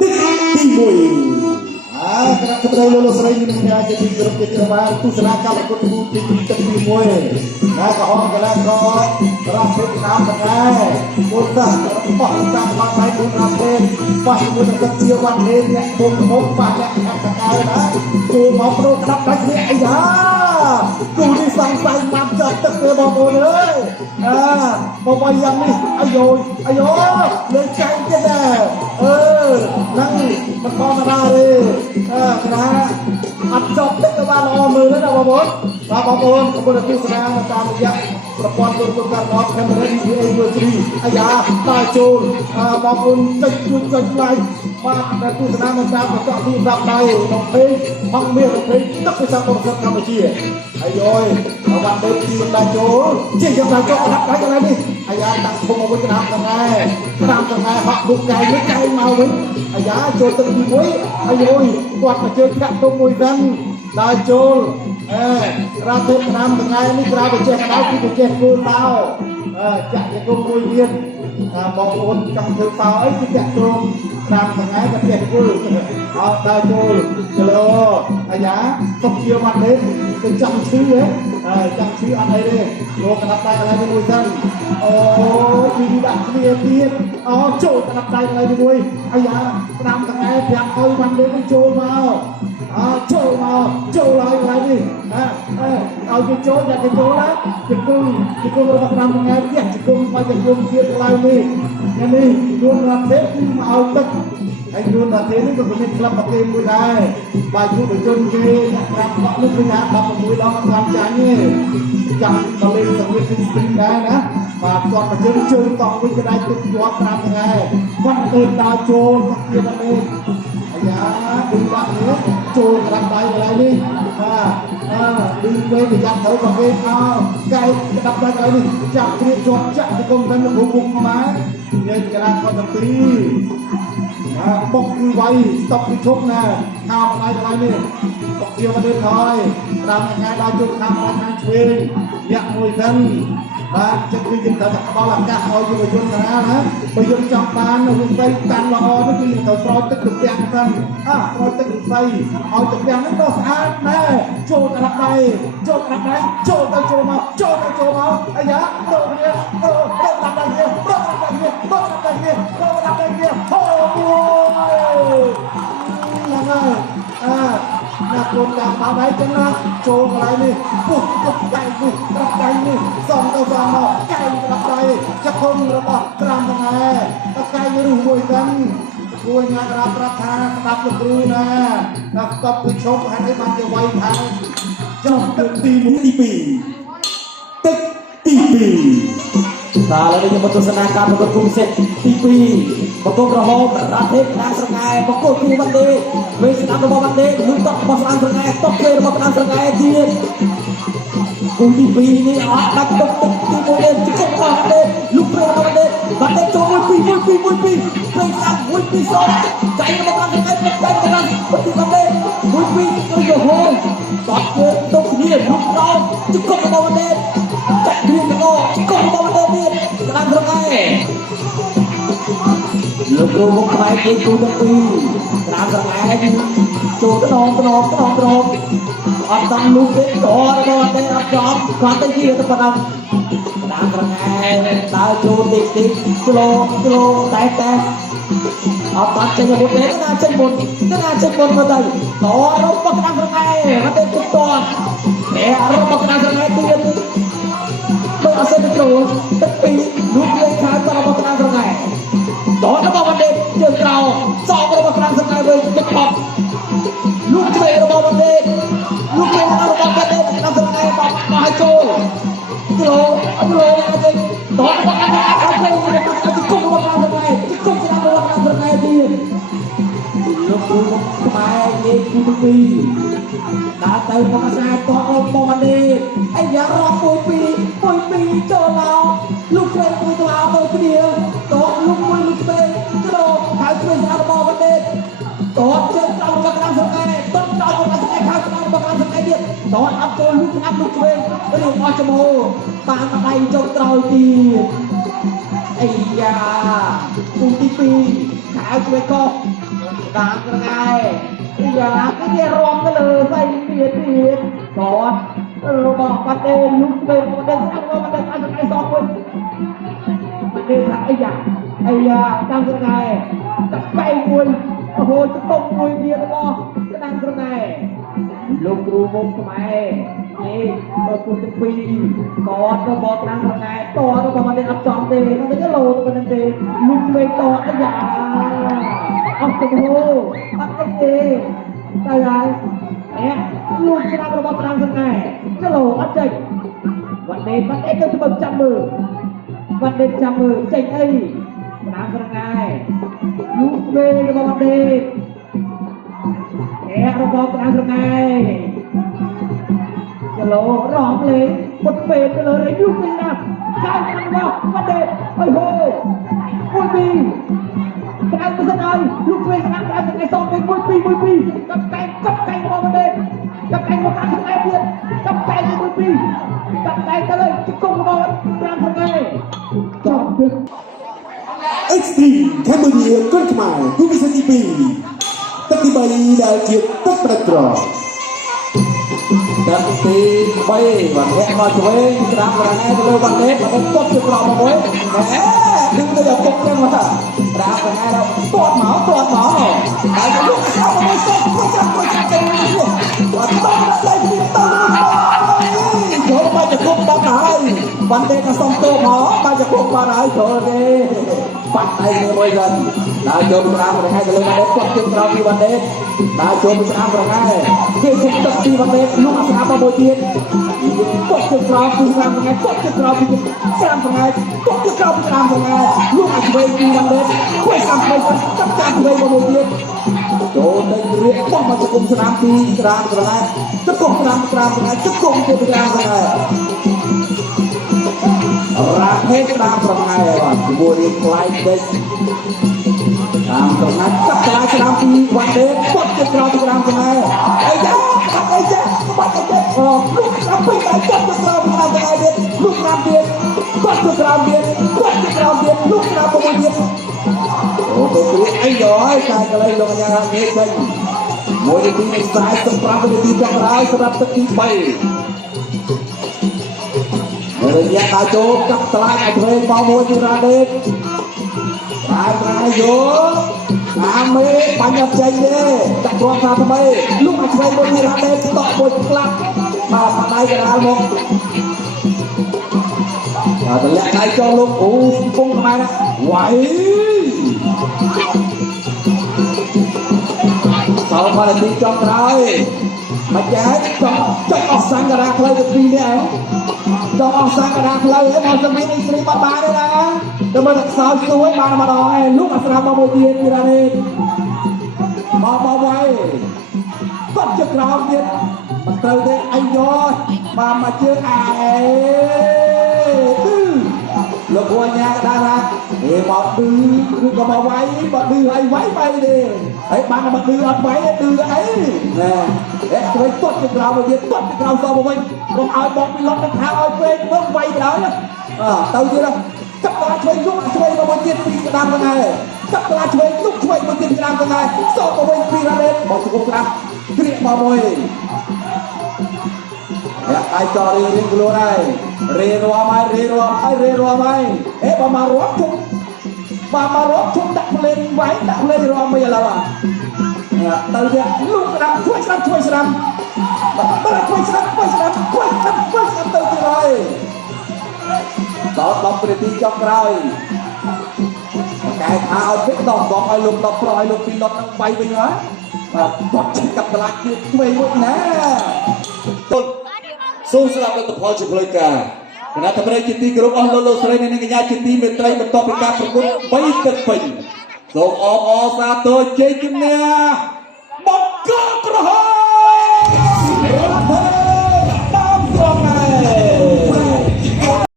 ទី1គណៈកម្ពុជាលោកស្រីមានការជាទីក្រុមជាក្រុមបានទស្សនាកម្មប្រកួតគូទីទឹកទី1ណាក៏អនកលាក៏រកភាពតាមដែរពុទ្ធសាសនាបោះតាមបាត់ដៃពុទ្ធអាពេនបោះមួយទឹកជាវត្តលេអ្នកពុំមុខបាក់អ្នកខាងកៅណាចូលមកប្រូក្តាប់ដាច់នេះអីយ៉ាគូនេះសង្ស័យមកចត់ទឹកទេបងប្អូនអើយមកបាយយ៉ាងនេះអាយលេងចែកទៀតដែរហ្នឹងមិនធម្មតាទេគណៈអត់ចប់ទឹកក៏បានល្អមើលដែរបងប្អូនបងប្អូនគណៈទស្សនាតាមរយៈប្រព័ន្ធទូរទស្សន៍ការអត់ខេមរ៉ា DVA 3អាយ៉ាដល់ចូលបងប្អូនចុច like បាទទស្សនាមកតាមប្រព័ន្ធទូរស័ព្ទដៃក្នុងពេកផងមានពេកទឹកពិសាបរិស័ទកម្ពុជាអាយយបានទៅទីដល់ចូលជាយ៉ាងណាចូលដាក់ដៃកន្លែងនេះអាយ៉ាដាក់ភុំមកវិញក្តាមកង្ែហក់មុខកែនេះកែមកវិញអាយ៉ាចូលទឹកទី1អាយយគាត់មកជើងកាក់ទុំមួយហ្នឹងដល់ចូលក្រាបទៅក្តាមកង្ែនេះក្រាបទៅចេះក្តៅគឺទៅចេះគូតោចាក់ទៅគុំមួយទៀតបងប្អូនចង់ធ្វើតោអីគឺតាក់ទ្រង់តាមថ្ងៃក៏ចេះគល់អត់ដល់ចូលគីឡូអាយ៉ាទុកជាមកនេះទៅចង់ឈឺចង់ឈឺអត់អីទេលោកកណ្ដាប់ដៃកន្លែងនេះមួយសិនអូពីដាក់គ្នាទៀតចូលកណ្ដាប់ដៃកន្លែងនេះមួយអាយ៉ាតាមថ្ងៃប្រាប់ឲ្យបាននេះចូលមកចូលហើយកន្លែងនេះឲ្យគេចូលតែគេចូលណាគេគុំរបស់តាមថ្ងៃទៀតគេគុំមកគេគុំទៀតកន្លែងនេះនេះខ្លួនរត់ទេគឺមកឲ្យទឹកហើយខ្លួនរត់ទេនេះក៏មានក្លឹបប្រគេមួយដែរបាយយុវជនគេប្រាប់បកនេះគឺថា16ដងតាមចាញ់ទេចាំទៅលេងសង្វៀនស្ទីងដែរណាបាទគាត់ប្រជើងជើងតង់វិញក៏ដែរទឹកជាប់តាមថ្ងៃគាត់ទៅដើរចូលសក្តិភាពនេះអាយ៉ាឌឺដាក់នេះចូលក្រាំដៃកន្លែងនេះឌឺវេប្រយ័ត្នត្រូវក៏គេកែក្តាប់ដៃកន្លែងនេះចាប់គ្រៀបជាប់ចាក់ទៅគុំទៅលោកពុកខ្មែរនិយាយកន្លែងគាត់ទៅទីបុកគឺវាយស្តុកគឺឈប់ណាខាងដៃកន្លែងនេះបុកជាមកនេះហើយតាមថ្ងៃដល់ជុំខាងខាងឆ្វេងញាក់មួយសិនបាទចិត្តគឺយើងត្រូវតែផ្ដល់ឱកាសឲ្យយុវជនណាបើយើងចង់បាននៅវិស័យតាំងល្អនេះគឺយើងត្រូវស្រោចទឹកទៅផ្ទះសិនស្រោចទឹកវិស័យឲ្យទៅផ្ទះនេះក៏ស្អាតដែរចូលក្រាបដៃចូលមកអាយ៉ាប្រោនេះដាក់ដៃនេះហូហ្នឹងហើយណាកូនតាមបាត់ហើយចឹងណាចូលកន្លែងនេះពុះទឹកដៃនេះដាក់ដៃនេះសំទៅសំមកកែដាក់ដៃចក្ខុំរបស់ត្រាំថ្ងៃតកែរស់មួយហ្នឹងគួរញ៉ាំរាប់ប្រាថ្នាស្ដាប់លោកគ្រូណាដល់ស្ទប់ពីឈប់ហើយនេះបានជាវាយថាចុះទឹកទី1ទី2ទឹកទី2តាឥឡូវខ្ញុំមកទស្សនាការប្រកួតគុំសេតទី2ប្រកួតក្រហមរ៉ាទេក្តារស្រងាយប្រកួតគូវ៉ាន់ដេវេស្ដាប់របស់វ៉ាន់ដេលុបតបរបស់ស្ដាំស្រងាយតបគេរបស់ក្តារស្រងាយទៀតគូទី2នេះអត់ដាច់ទុកទឹកទី1នេះជុំរបស់វ៉ាន់ដេលុបព្រះរបស់វ៉ាន់ដេចូល1-2ពេលស្ដាប់1-2សោចៃរបស់ក្តារស្រងាយចៃរបស់ទីវ៉ាន់ដេ1-2ទៅយកហូនតបគេទុកគ្នាលុបដល់ជុំរបស់វ៉ាន់ដេចាក់គ្រឿងល្អជុំរបស់វ៉ាន់ដេទៀតក្តារស្រងាយលោកគ្រូមកផ្នែកគេគូទាំងពីរក្រាមស្រងាយចូលទៅដងអត់តាមលូកទេដល់របស់តែអត់ចំគាត់ទៅជាទៅប៉ុណ្ណឹងក្រាមស្រងាយដើរចូលតិចស្លូតែអត់បាត់ចេញមុនទេណាចេញមុនមកទៅដល់របស់ក្រាមស្រងាយអត់ទេគត់តតែរបស់ក្រាមស្រងាយទៀតបើអត់សេទៅចូលទឹកពីរលូកលេងខាងរបស់ក្រាមស្រងាយដល់របស់វ៉ាន់ដេជើងក្រោសងរបស់ក្រាមស្រងាយវិញទឹកផប់លូកឆ្វេងរបស់វ៉ាន់ដេរបស់វ៉ាន់ដេក្រាមស្រងាយបោះឲ្យចូលគីឡូអាចដល់របស់ក្រាមស្រងាយអត់ទៅគុំរបស់ក្រាមស្រងាយគុំរបស់ក្រាមស្រងាយទៀតលោកគ្រូខ្មែរនិយាយគូទី2ដើរទៅមកខ្សែតរបស់វ៉ាន់ដេអីយ៉ាងរក1-2ចូលមកលូកឆ្វេងមួយទៅមកទៅគ្នាតោះលុបមួយលុបឆ្វេងចូលហើយឆ្វេងស្ដាប់របស់វ៉ាន់ដេតោះជើងត្រង់របស់ក្រាមស្រងាយតត់ដល់របស់ស្រងាយខាងស្ដាប់របស់ក្រាមស្រងាយទៀតតោះអត់ចូលលុបស្ដាប់លុបឆ្វេងរៀងអស់ចំហបានដៃចុងក្រោយទៀតអីយ៉ាគូទី2ខា ai chơi co đám cái này dạ cái kia rom cái lờ dây tiền còn bỏ bắt đêm lúc về bắt đêm ăn cái xong rồi bắt đêm là ai dạ đang cái này cặp cây mùi hồi cái tông mùi kia đó cái đang cái này lúc ru mông màyนี่ตัวจะปีก่อนก็บอกนั่งทำไงต่อก็บอกมันได้อับจอมเดย์มันจะโลดมันเดย์ลุกไปต่อไอ้ยาเอาตัวโหปักไอ้เดย์ได้ไงเนี่ยลุกชนะก็บอกนั่งทำไงจะโลอัดใจวันเดย์ปักไอ้ก็จะมาจับมือวันเดย์จับมือใจไอ้นั่งทำไงลุกไปก็บอกวันเดย์เนี่ยก็บอกนั่งทำไงจะโลร้องเลยบทเพลงจะเลยยุ่งไปนะกายมันว่าวันเด็กโอ้โหวันปีกายมันสนายลูกเพลงนั่งกายเป็นไอ้ซองเป็นวันปีกับไก่มาวันเด็กกับไก่มาการทำไงเพื่อนกับไก่เป็นวันปีกับไก่จะเลยจะกงมาการทำไงจอมดึก Extreme Cambodia កូនខ្មែរគូពិសេសទី2ទឹកទី3ដែលជាទឹកប្រត្រទឹកទី3បាទអ្នកមកឆ្វេងក្រាបរ៉ាណែទៅលើវ៉ាន់ដេគាត់គប់ទៅក្រោមមួយនឹងទៅយកគប់ចឹងមកក្រាបរ៉ាណែដល់ទាត់មកហើយទៅលោកเข้าមកសុខប្រចាំទៅនេះគាត់តោះដល់ទីតោះចូលមកจะគប់ដល់ហើយវ៉ាន់ដេក៏សុំទៅមកបានจะគប់បានហើយចូលទេបាត់ឯងមួយវិញដល់ចូលក្រាបរ៉ាណែទៅលើវ៉ាន់ដេគាត់ជិះក្រោមពីវ៉ាន់ដេដល់ចូលក្រាបរ៉ាណែគេគប់ទឹកពីវ៉ាន់ដេលោកអាស្រាប់មកទៀតគាត់ជិះក្រោមពីស្រាមថ្ងៃគាត់ជិះក្រោមពីស្រាមថ្ងៃគាត់ជិះក្រោមពីស្រាមថ្ងៃលោកអាឆ្វេងពីវ៉ាន់ដេគាត់ស្រាមថ្ងៃចាប់តាមឆ្វេងមកមួយទៀតចូលទៅរៀបបោះមកជុំស្រាមពីស្រាមថ្ងៃជុំស្រាមថ្ងៃជុំទៅស្រាមថ្ងៃរាហេស្រាមថ្ងៃបាទជាមួយរៀបខ្លាយពេកតាមថ្ងៃចាប់ខ្លាយស្រាមពីវ៉ាន់ដេគាត់ជិះក្រោមពីស្រាមថ្ងៃអីយ៉ាអីយ៉ាបាត់អីយ៉ាលោកស្រាមពីតែចាប់ទៅក្រោមពីស្រាមថ្ងៃទៀតលោកស្រាមទៀតគាត់ទៅក្រោមទៀតគាត់ទៅក្រោមទៀតលោកស្រាមមកទៀតអូទៅព្រៀកអីហើយកាយកន្លែងលោកអាញានេះពេញមួយនាទី45នាទីចុងក្រោយសម្រាប់ទឹកទី3រយៈដល់ចូលកាប់ឆ្លាយឲ្យព្រេងបោមួយពីរ៉ាដេតតែប្រែយកអាមេបញ្ញត្តិចេញទេចាក់គ្រាប់ថាថ្មីលោកឲ្យឆ្វេងមួយពីរ៉ាដេតតក់មួយក្លាប់មកផ្ដៃកណ្ដាលមកតម្លាក់ដៃចូលលោកអូកំពុងខ្មែរណាវាយសល់ផានាទីចុងក្រោយមកចែកចុចអស់សង្ការាខ្លីទៅពីរនេះចុចអស់សង្ការាខ្លីឯងមកសម្រាប់នេះស្រីបាត់បានទេណាទៅមើលតែខ្សោយស្រួយបានម្ដងឯងលោកអាស្រាមកមួយទៀតពីរ៉ានេះមកវាយគាត់ជិះក្រោមទៀតមិនត្រូវទេអីយកបានមកជើងអាលោកគួរញ៉ាកដាថាមកឌឺគឺក៏មកវាយបើឌឺឲ្យវាយបាយទេហើយបានមកឌឺអត់វាយឌឺអីណែធ្វើទាត់ទៅក្រៅមកទៀតទាត់ទៅក្រៅសមកវិញកុំឲ្យបងពីលត់ទៅថាឲ្យពេកមើលវាយដល់ទៅទៀតចាប់ក្លាឆ្វេងលោកឆ្វេងមកទៀតពីក្តាមហ្នឹងហើយចាប់ក្លាឆ្វេងលោកឆ្វេងមកទៀតក្តាមហ្នឹងហើយសមកវិញពីរ៉ាដេតមកទៅក្តាមគ្រៀកមកមួយไอ้จอรีกลัวได้เรียรัวไหมเอ๊ะมารบชุบดักเล่นไว้ดักเล่นรอไม่อะไรวะตื่นเนี่ยลูกดักช่วยสลับตื่นเลยต่อปฏิทินจอกไรแกพาเอาเพชรดอกบอกไอ้ลูกดอกปล่อยลูกปีนดอกนั่งไปไปเหรอตบกับตลาดคือไม่หมดนะសូមស្ដាប់លទ្ធផលជាផ្លូវការគណៈកម្មការជាទីគោរពអស់លោកស្រីនិងកញ្ញាជាទីមេត្រីបន្ទាប់ពីការប្រកួត3ទឹកពេញសូមអបអរសាទរជ័យជំនះបង្គោលក្រហម